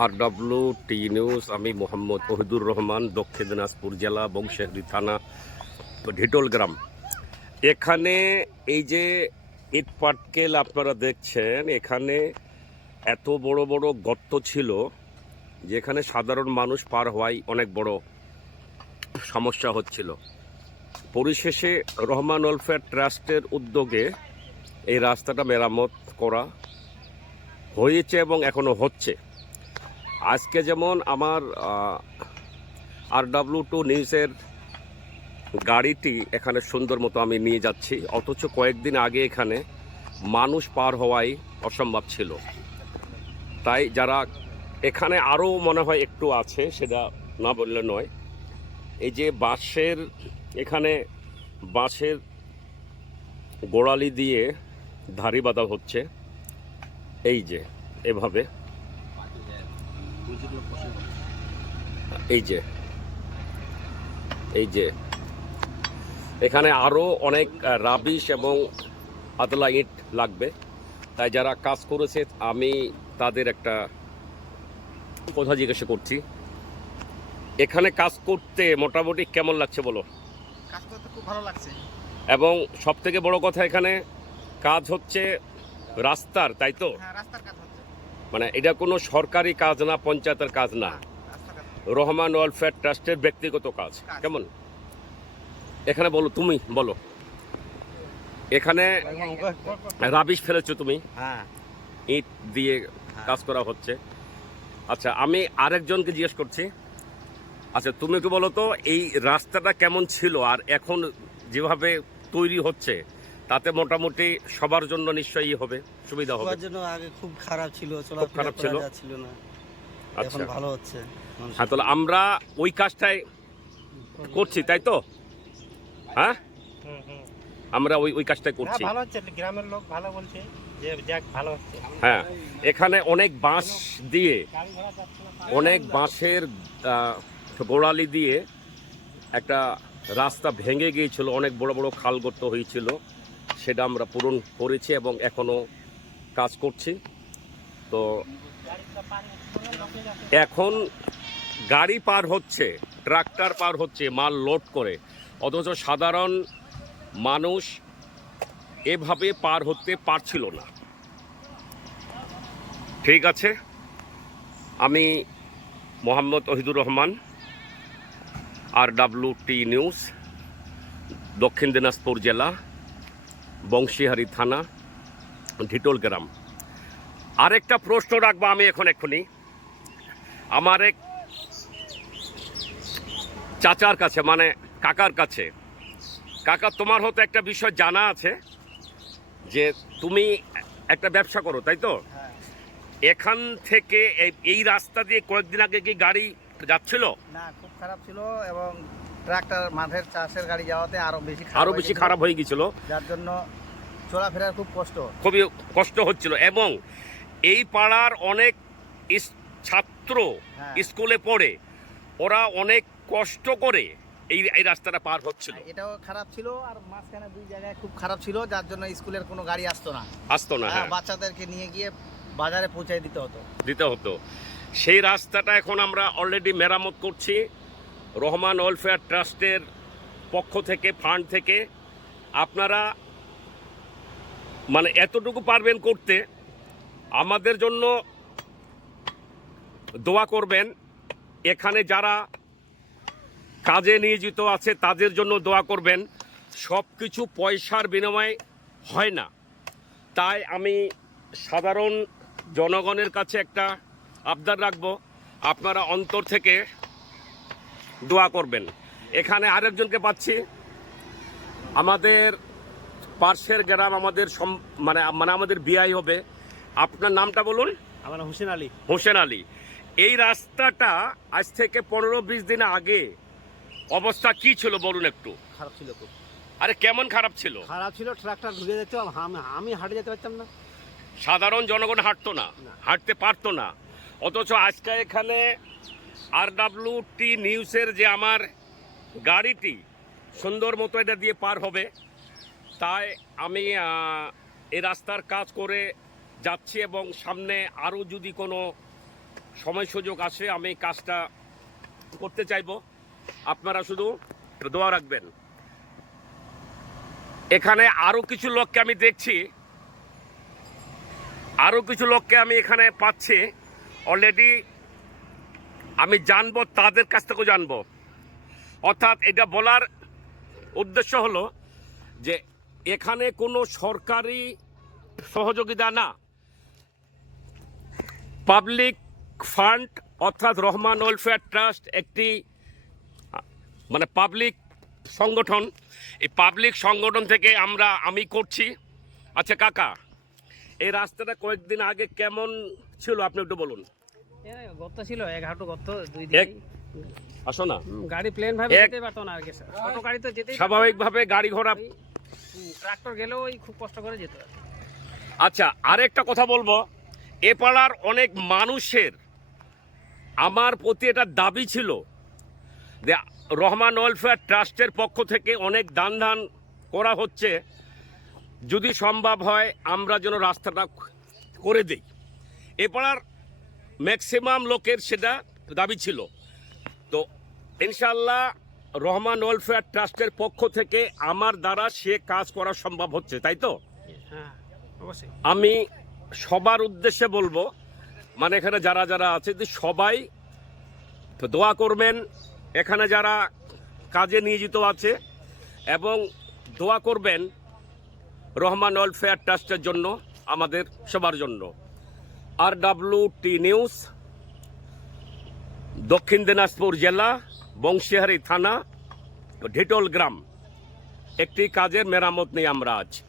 RWT news, আমি মোহাম্মদ ওহিদুর রহমান, দক্ষিণ দিনাজপুর জেলা, বংশিহারী থানা, ঢিটোল গ্রাম। এখানে এই যে ইট পাটকেল আপনারা দেখছেন, এখানে এত বড় বড় গর্ত ছিল যেখানে সাধারণ মানুষ পার হওয়াই অনেক বড় সমস্যা হচ্ছিল। পরিশেষে রহমান ওয়েলফেয়ার ট্রাস্টের উদ্যোগে এই রাস্তাটা মেরামত করা হয়েছে এবং এখনও হচ্ছে। আজকে যেমন আমার RW2 নিউজের গাড়িটি এখানে সুন্দর মতো আমি নিয়ে যাচ্ছি, অথচ কয়েকদিন আগে এখানে মানুষ পার হওয়াই অসম্ভব ছিল। তাই যারা এখানে আরও মনে হয় একটু আছে, সেটা না বললে নয়। এই যে বাঁশের, এখানে বাঁশের গোড়ালি দিয়ে ধাড়ি বাঁধা হচ্ছে, এই যে এভাবে, এই যে এই যে এখানে আরও অনেক রাবিশ এবং পাতলা ইট লাগবে। তাই যারা কাজ করেছে আমি তাদের একটা কথা জিজ্ঞাসা করছি, এখানে কাজ করতে মোটামুটি কেমন লাগছে বলো? কাজ করতে খুব ভালো লাগছে। এবং সব থেকে বড় কথা, এখানে কাজ হচ্ছে রাস্তার, তাই তো? হ্যাঁ, রাস্তার কাজ হচ্ছে। মানে এটা কোনো সরকারি কাজ না, পঞ্চায়েতের কাজ না, রাস্তার কাজ। রহমান ওয়েলফেয়ার ট্রাস্টের ব্যক্তিগত কাজ। কেমন এখানে বলো, তুমি বলো, এখানে রাবিশ ফেলেছো তুমি, হ্যাঁ, ইট দিয়ে কাজ করা হচ্ছে। আচ্ছা, আমি আরেকজনকে জিজ্ঞেস করছি, আচ্ছা তুমি কি বলো তো, এই রাস্তাটা কেমন ছিল আর এখন যেভাবে তৈরি হচ্ছে তাতে মোটামুটি সবার জন্য নিশ্চয়ই হবে, সুবিধা হবে? সবার জন্য আগে খুব খারাপ ছিল, খুব খারাপ ছিল, ছিল না, এখন আচ্ছা ভালো হচ্ছে। হ্যাঁ, তাহলে আমরা ওই কাজটাই করছি, তাই তো? হ্যাঁ, আমরা ওই কাজটাই করছি। ভালো হচ্ছে, গ্রামের লোক ভালো বলছে যে যাক ভালো হচ্ছে। হ্যাঁ, এখানে অনেক বাঁশ দিয়ে, অনেক বাঁশের গোড়ালি দিয়ে একটা রাস্তা ভেঙে গিয়েছিল, অনেক বড় বড় খাল গর্ত হয়েছিল, সেটা আমরা পূরণ করেছি এবং এখনও কাজ করছি। তো এখন গাড়ি পার হচ্ছে, ট্রাক্টর পার হচ্ছে মাল লোড করে, অথচ সাধারণ মানুষ এভাবে পার হতে পারছিল না। ঠিক আছে, আমি মোহাম্মদ ওহিদুর রহমান, RWT নিউজ, দক্ষিণ দিনাজপুর জেলা, বংশিহারী থানা, ঢিটোল গ্রাম। আরেকটা প্রশ্ন রাখবো আমি এক্ষুনি আমার এক চাচার কাছে, মানে কাকার কাছে। কাকা, তোমার হয়তো একটা বিষয় জানা আছে যে তুমি একটা ব্যবসা করো, তাই তো? হ্যাঁ। এখান থেকে এই রাস্তা দিয়ে কয়েকদিন আগে কি গাড়ি যাচ্ছিল? না, খুব খারাপ ছিল এবং ট্রাক্টর মাঠের চাষের গাড়ি যাওয়াতে আরো বেশি খারাপ হয়ে গিয়েছিল, যার জন্য চলাফেরার খুবই কষ্ট হচ্ছিল। এবং এই পাড়ার অনেক ছাত্র স্কুলে পড়ে, ওরা অনেক কষ্ট করে এই রাস্তাটা পার হচ্ছিল। এটাও খারাপ ছিল আর মাঝখানে দুই জায়গায় খুব খারাপ ছিল, যার জন্য স্কুলের কোনো গাড়ি আসতো না। হ্যাঁ, বাচ্চাদেরকে নিয়ে গিয়ে বাজারে পৌঁছে দিতে হতো। সেই রাস্তাটা এখন আমরা অলরেডি মেরামত করছি রহমান ওয়েলফেয়ার ট্রাস্টের পক্ষ থেকে, ফান্ড থেকে। আপনারা মানে এতটুকু পারবেন করতে, আমাদের জন্য দোয়া করবেন। এখানে যারা কাজে নিয়োজিত আছে তাদের জন্য দোয়া করবেন। সব কিছু পয়সার বিনিময়ে হয় না, তাই আমি সাধারণ জনগণের কাছে একটা আবদার রাখবো, আপনারা অন্তর থেকে দোয়া করবেন। এখানে আরেকজনকে পাচ্ছি, আমাদের পার্শ্বের গ্রাম, আমাদের মানে আমাদের বিআই হবে। আপনার নামটা বলুন। আমার হোসেন আলী। হোসেন আলী, এই রাস্তাটা আজ থেকে 15-20 দিন আগে অবস্থা কি ছিল বলুন একটু? খারাপ ছিল খুব। আরে কেমন খারাপ ছিল? ট্রাক্টর ঢুকে যেত, আমি হাঁটে যেতে পারতাম না, সাধারণ জনগণ হাঁটতো না, হাঁটতে পারতো না। অথচ আজকে এখানে RWT নিউজের যে আমার গাড়িটি সুন্দর মতো এটা দিয়ে পার হবে, তাই আমি এই রাস্তার কাজ করে যাচ্ছি এবং সামনে আরও যদি কোনো সময় সুযোগ আসে আমি কাজটা করতে চাইবো, আপনারা শুধু দোয়া রাখবেন। এখানে আরো কিছু লোককে আমি দেখছি, আরো কিছু লোককে আমি এখানে পাচ্ছি অলরেডি, আমি জানবো তাদের কাছ থেকেও জানবো। অর্থাৎ এটা বলার উদ্দেশ্য হলো যে এখানে কোনো সরকারি সহযোগিতা না, পাবলিক ফান্ড অর্থাৎ রহমান ওয়েলফেয়ার ট্রাস্ট একটি মানে পাবলিক সংগঠন। এই পাবলিক সংগঠন থেকে আমি করছি। আচ্ছা কাকা, এই রাস্তাটা কয়েকদিন আগে কেমন ছিল আপনি একটু বলুন। গর্ত ছিল, এক হাঁটু গর্ত, দুই এক- আসো না, গাড়ি প্লেন ভাবে এক- যেতে পারতো না আর কি স্যার। ছোট গাড়ি তো যেতেই স্বাভাবিকভাবে গাড়ি ঘোড়া। ট্রাক্টর গেলেও ওই খুব কষ্ট করে যেত। আচ্ছা, আরেকটা কথা বলবো, এ পাড়ার অনেক মানুষের আমার প্রতি এটা দাবি ছিল যে রহমান ওয়েলফেয়ার ট্রাস্টের পক্ষ থেকে অনেক দান করা হচ্ছে, যদি সম্ভব হয় আমরা যেন রাস্তাটা করে দিই। এ পাড়ার ম্যাক্সিমাম লোকের সেটা দাবি ছিল। তো ইনশাল্লাহ রহমান ওয়েলফেয়ার ট্রাস্টের পক্ষ থেকে আমার দ্বারা সে কাজ করা সম্ভব হচ্ছে, তাই তো? হ্যাঁ অবশ্যই। আমি সবার উদ্দেশ্যে বলবো, মানে এখানে যারা যারা আছে যে সবাই তো দোয়া করবেন, এখানে যারা কাজে নিয়োজিত আছে, এবং দোয়া করবেন রহমান ওয়েলফেয়ার ট্রাস্টের জন্য, আমাদের সবার জন্য। RWT নিউজ, দক্ষিণ দিনাজপুর জেলা, বংশীহারি থানা, ঢিটোল গ্রাম। একটি কাজের মেরামত নিয়ে আমরা আছি।